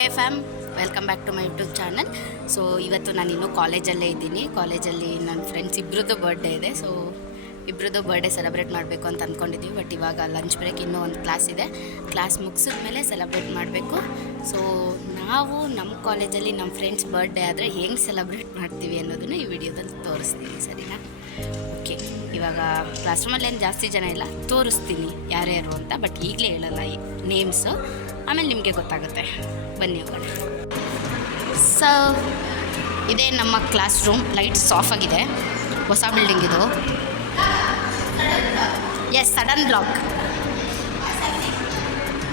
Fam welcome back to my YouTube channel. So ಇವತ್ತು ನಾನು ಇನ್ನೂ ಕಾಲೇಜಲ್ಲೇ ಇದ್ದೀನಿ. ಕಾಲೇಜಲ್ಲಿ ನನ್ನ ಫ್ರೆಂಡ್ಸ್ ಇಬ್ಬರದ್ದು ಬರ್ಡೇ ಇದೆ. ಸೊ ಇಬ್ಬರದ್ದು ಬರ್ಡೇ ಸೆಲೆಬ್ರೇಟ್ ಮಾಡಬೇಕು ಅಂತ ಅಂದ್ಕೊಂಡಿದ್ದೀವಿ. ಬಟ್ ಇವಾಗ ಲಂಚ್ ಬ್ರೇಕ್ ಇನ್ನೂ ಒಂದು ಕ್ಲಾಸ್ ಇದೆ. ಕ್ಲಾಸ್ ಮುಗಿಸಿದ ಮೇಲೆ ಸೆಲೆಬ್ರೇಟ್ ಮಾಡಬೇಕು. ಸೊ ನಾವು ನಮ್ಮ ಕಾಲೇಜಲ್ಲಿ ನಮ್ಮ ಫ್ರೆಂಡ್ಸ್ ಬರ್ಡೇ ಆದರೆ ಹೆಂಗೆ ಸೆಲೆಬ್ರೇಟ್ ಮಾಡ್ತೀವಿ ಅನ್ನೋದನ್ನು ಈ ವಿಡಿಯೋದಲ್ಲಿ ತೋರಿಸ್ತೀನಿ, ಸರಿನಾ? ಓಕೆ, ಇವಾಗ ಕ್ಲಾಸ್ ರೂಮಲ್ಲಿ ಏನು ಜಾಸ್ತಿ ಜನ ಇಲ್ಲ, ತೋರಿಸ್ತೀನಿ ಯಾರ್ಯಾರು ಅಂತ. ಬಟ್ ಈಗಲೇ ಹೇಳಲ್ಲ ಈ ನೇಮ್ಸು, ಆಮೇಲೆ ನಿಮಗೆ ಗೊತ್ತಾಗುತ್ತೆ. ಬನ್ನಿ ಹೋಗೋಣ. ಸೊ ಇದೇ ನಮ್ಮ ಕ್ಲಾಸ್ ರೂಮ್. ಲೈಟ್ಸ್ ಆಫ್ ಆಗಿದೆ. ಹೊಸ ಬಿಲ್ಡಿಂಗ್ ಇದು. Yes, sudden block.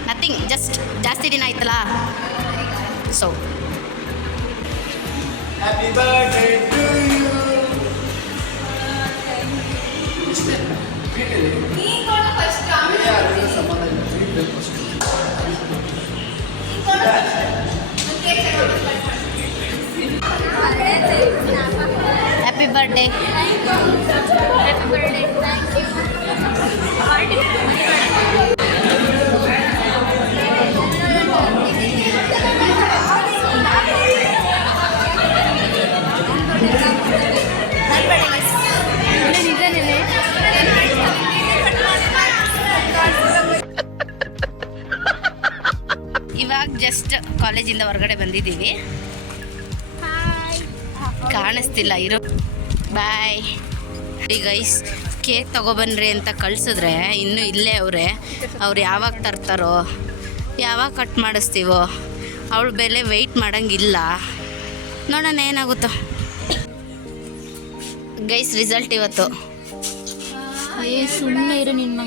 Nothing, just ಜಾಸ್ತಿ ದಿನ ಆಯ್ತಲ್ಲ. So Happy birthday to you. Happy birthday. ಇವಾಗ ಜಸ್ಟ್ ಕಾಲೇಜಿಂದ ಹೊರಗಡೆ ಬಂದಿದ್ದೀವಿ. ಕಾಣಿಸ್ತಿಲ್ಲ ಇರೋ. Bye guys. ಕೇಕ್ ತಗೊಬನ್ರಿ ಅಂತ ಕಳಿಸಿದ್ರೆ ಇನ್ನೂ ಇಲ್ಲೇ ಅವ್ರು ಯಾವಾಗ ತರ್ತಾರೋ, ಯಾವಾಗ ಕಟ್ ಮಾಡಿಸ್ತೀವೋ, ಅವಳ ಬೆಲೆ ವೆಯ್ಟ್ ಮಾಡೋಂಗಿಲ್ಲ. ನೋಡೋಣ ಏನಾಗುತ್ತೋ. ಗೈಸ್, ರಿಸಲ್ಟ್ ಇವತ್ತು. ಸುಮ್ಮನೆ ಇರು, ನಿನ್ನ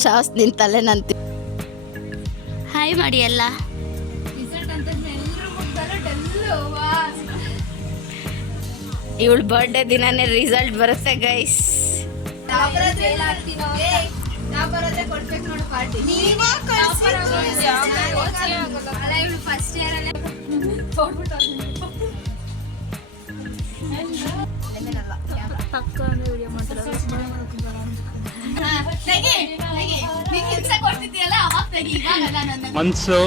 ಶಾಸ್ ನಿನ್ನ ತಲೆ ನಂತಿ. ಹಾಯ್ ಮಾಡಿ ಎಲ್ಲ. ಇವಳ ಬರ್ಡೇ ದಿನನೇ ರಿಸಲ್ಟ್ ಬರುತ್ತೆ ಗೈಸ್. ಮನ್ಸು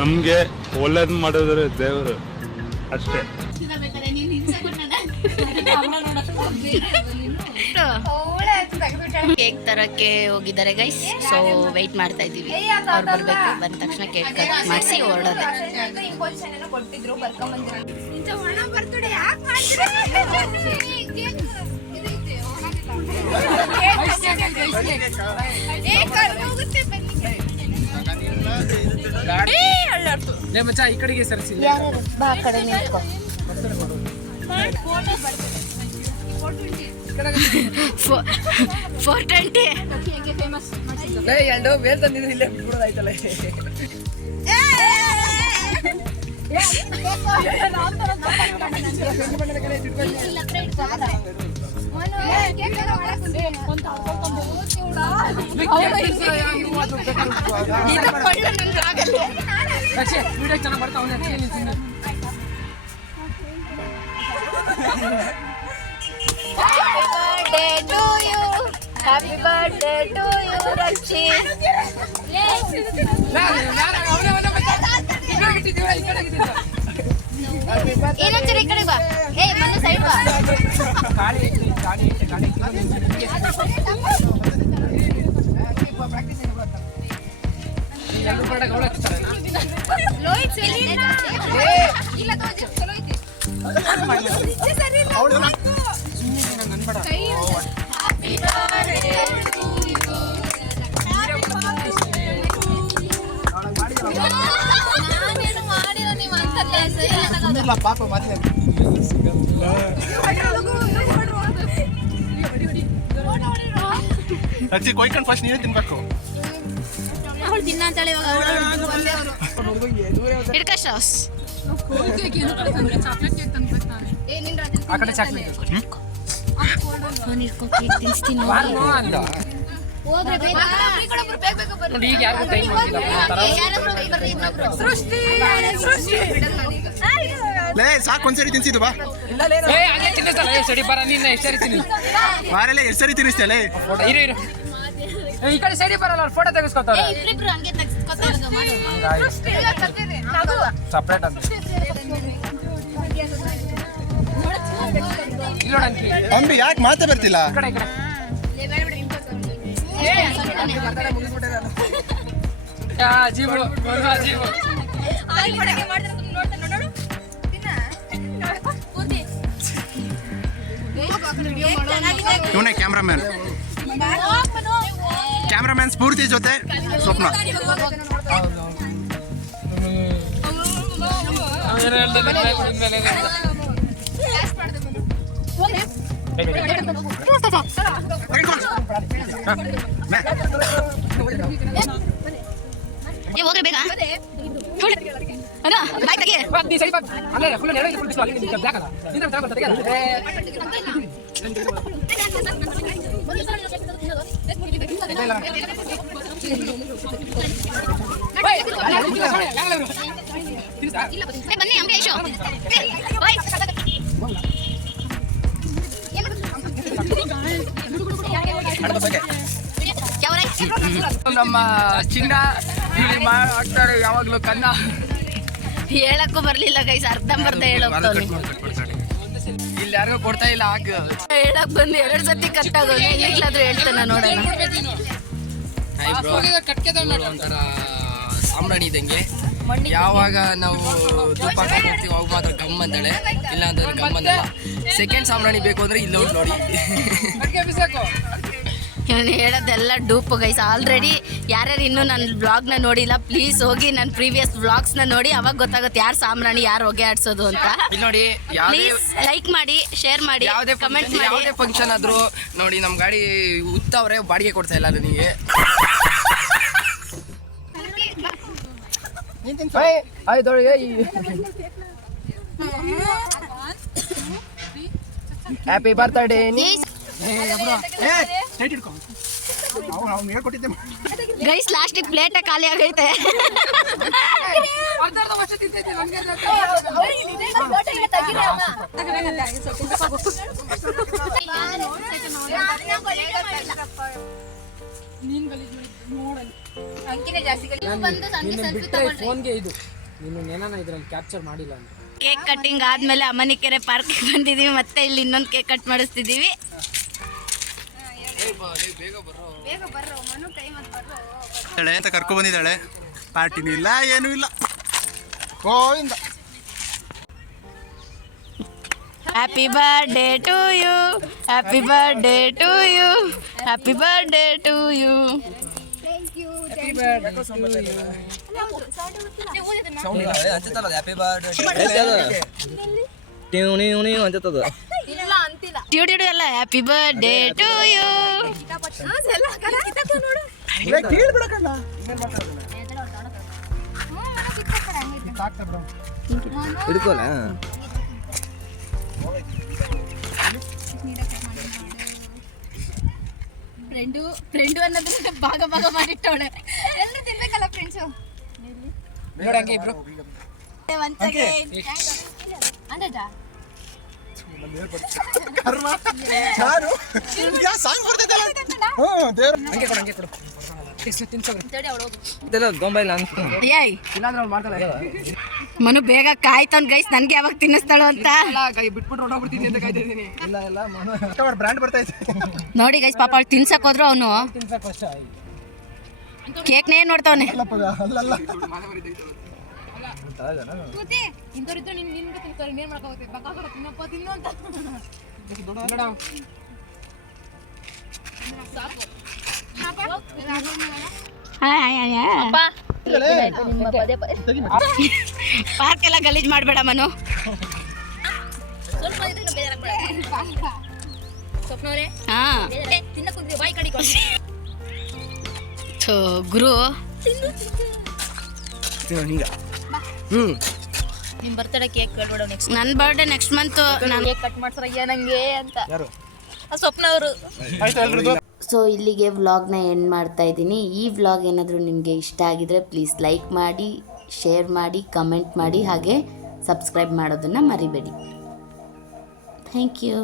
ನಮ್ಗೆ ಒಳ್ಳೇದು ಮಾಡಿದ್ರೆ ದೇವರು ಅಷ್ಟೇ. ಕೇಕ್ ತರಕ್ಕೆ ಹೋಗಿದ್ದಾರೆ ಗೈಸ್. ಸೊ ವೆಯ್ಟ್ ಮಾಡ್ತಾ ಇದ್ದೀವಿ. ಅವ್ರು ಬರಬೇಕು. ಬಂದ ತಕ್ಷಣ ಕೇಕ್ ಕಟ್ ಮಾಡಿಸಿ ಹೊರಡೋದೆ. ಈ ಕಡೆಗೆ ಸರಿಸಿ. ಬಾ ಕಡೆ ನಿಂತ್ಕೊ. 420 ಎರಡು ಬೇರೆ ತಂದಿದ್ರೆ ಇಲ್ಲೇ ಬಿಡೋದಾಯ್ತಲ್ಲ. ವಿಡಿಯೋ ಚೆನ್ನಾಗಿ ಬರ್ತಾ Happy birthday to you, Rakshi. ಏನಂತಾರೆ ಈ ಕಡೆ ಬಾ. ಏ ಮನೆ ಸೈಡ್ ಬಾ. ಲೋಹಿತ್ ಇಲ್ಲ ತೋಜಿ ಚಲೋ ಐತಿ. ಸರಿ ಇಲ್ಲ ಪಾಪ ಅಜ್ಜಿ ಕೊಯ್ಕೊಂಡು ಫಸ್ಟ್ ನೀವೇ ತಿನ್ಬೇಕು. ಅವಳು ತಿನ್ನ ಅಂತಾಳೆ ಹಿಡ್ಕ ಶಾಸ್. ಆ ಕಡೆ ಚಾಕ್ಲೇಟ್ ತಿನ್ಸ್ತೀನಿ. ನೋಡಿ ಈಗ ಯಾರಿಗೂ ಟೈಮ್ ಸಾಕು ಒಂದ್ಸರಿ ತಿನ್ಸಿದ್ದು ಬಾ. ಸರಿ ಬರ ನೀನು ಎಷ್ಟು ಸರಿ ತಿನ್ನಿ ಬಾರಲ್ಲ, ಎಷ್ಟು ಸರಿ ತಿನ್ನಿಸ್ತೇಲೆ. ಇರು ಈ ಕಡೆ ಸೈಡಿ ಬರಲ್ಲ, ಫೋಟೋ ತೆಗೆಸ್ಕೊತಾರೆ. ಇಬ್ರಿಬ್ರು ಹಂಗೆ ತೆಗೆಸ್ಕೊತಾರೆ. ಸಪ್ರೇಟ್ ಅಂತ ಇಲ್ಲ ನೋಡಂಕಿ ಅಂಬಿ ಯಾಕೆ ಮಾತೇ ಬರ್ತಿಲ್ಲ? ಈ ಕಡೆ ಜೀವ ಜೀವ ಇವನೇ ಕ್ಯಾಮ್ರಾಮ್ಯಾನ್ ಸ್ಫೂರ್ತಿ ಜೊತೆ ಸ್ವಪ್ನ. ಹೋಗ್ರಿ ಬೇಗ ಬಾಯ್ ತೆಗಿ. ಬನ್ನಿ ಅಂಬರೀಶ್ ನಮ್ಮ ಚಿನ್ನ ಇಲ್ಲಿ ಮಾಡ್ತಾರೆ ಯಾವಾಗಲೂ ಕನ್ನ ಹೇಳಕ್ಕೂ ಬರ್ಲಿಲ್ಲ ಗೈಸ್, ಅರ್ಧಂಬರ್ಧ ಹೇಳೋಗ್ತಾನೆ. ಇಲ್ಲಿ ಯಾರಿಗೂ ಕೊಡ್ತಾ ಇಲ್ಲ ಆಗ ಹೇಳಕ್ ಬಂದು 2 ಸತಿ ಕಟ್ಟಾಗೋನೆ, ಈಗ್ಲಾದ್ರೂ ಹೇಳ್ತಾನೆ ನೋಡೋಣ. ಒಂಥರ ಸಾಂಬ್ರಾಣಿ ಇದ್ದಂಗೆ, ಯಾವಾಗ ನಾವು ಧೂಪ ಹಾಕ್ತಿರ್ತೀವಿ ಅವಾಗ ಮಾತ್ರ ಗಮ್ ಅಂತಾಳೆ, ಇಲ್ಲ ಅಂತಂದ್ರೆ ಗಮ್ ಅನ್ನಲ್ಲ. ಸೆಕೆಂಡ್ ಸಾಂಬ್ರಾಣಿ ಬೇಕು ಅಂದ್ರೆ ಇಲ್ಲ ನೋಡಿ. ಇವನು ಹೇಳೋದೆಲ್ಲ ಡೂಪು ಗೈಸ್. ಆಲ್ರೆಡಿ ಯಾರ್ಯಾರು ಇನ್ನೂ ನನ್ನ ವ್ಲಾಗ್ನ ನೋಡಿಲ್ಲ, ಪ್ಲೀಸ್ ಹೋಗಿ ನನ್ನ ಪ್ರೀವಿಯಸ್ ವ್ಲಾಗ್ಸ್ನ ನೋಡಿ, ಅವಾಗ ಗೊತ್ತಾಗುತ್ತೆ ಯಾರು ಸಾಂಬ್ರಾಣಿ ಯಾರು ಹೊಗೆ ಆಡ್ಸೋದು ಅಂತ. ಇಲ್ಲಿ ನೋಡಿ, ಪ್ಲೀಸ್ ಲೈಕ್ ಮಾಡಿ, ಶೇರ್ ಮಾಡಿ, ಕಮೆಂಟ್ ಮಾಡಿ. ಯಾವುದೇ ಫಂಕ್ಷನ್ ಆದ್ರೂ ನೋಡಿ ನಮ್ಮ ಗಾಡಿ ಉತ್ತವ್ರೆ ಬಾಡಿಗೆ ಕೊಡ್ತಾ ಇಲ್ಲ ನನಗೆ. Happy birthday. ಗೈಸ್ ಲಾಸ್ಟಿಗೆ ಪ್ಲೇಟ ಖಾಲಿ ಆಗೈತೆ. ಫೋನ್ಗೆ ಇದು ನೀನು ನೆನನ ಇದ್ರಲ್ಲಿ ಕ್ಯಾಪ್ಚರ್ ಮಾಡಿಲ್ಲ ಅಂತ. ಕೇಕ್ ಕಟ್ಟಿಂಗ್ ಆದ್ಮೇಲೆ ಅಮನಿಕೆರೆ ಪಾರ್ಕ್ ಬಂದಿದೀವಿ, ಮತ್ತೆ ಇಲ್ಲಿ ಇನ್ನೊಂದು ಕೇಕ್ ಕಟ್ ಮಾಡಿಸ್ತಿದೀವಿ. ಅಂತ ಕರ್ಕೊ ಬಂದಿದ್ದಾಳೆ, ಪಾರ್ಟಿನೂ ಇಲ್ಲ ಏನೂ ಇಲ್ಲ. Govinda. Happy birthday to you, happy birthday to you, happy birthday to you. ಟ್ಯೂಡಿಡು ಎಲ್ಲ happy birthday to you. Friend ಅನ್ನೋದನ್ನ ಭಾಗ ಭಾಗ ಮಾಡಿಟ್ಟವಳೆ. ಎಲ್ಲರೂ ತಿನ್ಬೇಕಲ್ಲ ಫ್ರೆಂಡ್ಸು. ನೋಡಂಗೆ ಇಬ್ರು ಮನು ಬೇಗ ಕಾಯ್ತಾನ್ ಗೈಸ್, ನನ್ಗೆ ಯಾವಾಗ ತಿನ್ನಿಸ್ತಾಳು ಅಂತ. ಬಿಟ್ಬಿಟ್ಟು ಹೊರಡೋಗ್ಬಿಡ್ತೀನಿ ಅಂತ ಕಾಯ್ತಾ ಇದ್ದೀನಿ. ಬ್ರ್ಯಾಂಡ್ ಬರ್ತಾ ಇದೆ ನೋಡಿ ಗೈಸ್, ಪಾಪ ಅವ್ಳು ತಿನ್ಸಕ್ ಹೋದ್ರು ಅವನು ಕೇಕ್ನೇ ನೋಡ್ತಾವನೆ. ಪಾರ್ಕ್ ಎಲ್ಲ ಗಲೀಜ್ ಮಾಡ್ಬೇಡ ಮನು. ಗುರು ನಿಮ್ ಬರ್ತಡೇ ಕೇಕ್ ಕೇಳ್ಬೇಡ ನೆಕ್ಸ್ಟ್. ನನ್ನ ಬರ್ಡೇ ನೆಕ್ಸ್ಟ್ ಮಂತ್. ನಾನು ಕೇಕ್ ಕಟ್ ಮಾಡ್ತಾರಯ್ಯ ನಂಗೆ ಅಂತ ಸ್ವಪ್ನ ಅವರು. ಸೊ ಇಲ್ಲಿಗೆ ವ್ಲಾಗ್ನ ಎಂಡ್ ಮಾಡ್ತಾ ಇದ್ದೀನಿ. ಈ ವ್ಲಾಗ್ ಏನಾದರೂ ನಿಮಗೆ ಇಷ್ಟ ಆಗಿದ್ರೆ ಪ್ಲೀಸ್ ಲೈಕ್ ಮಾಡಿ, ಶೇರ್ ಮಾಡಿ, ಕಮೆಂಟ್ ಮಾಡಿ, ಹಾಗೆ ಸಬ್ಸ್ಕ್ರೈಬ್ ಮಾಡೋದನ್ನು ಮರಿಬೇಡಿ. Thank you.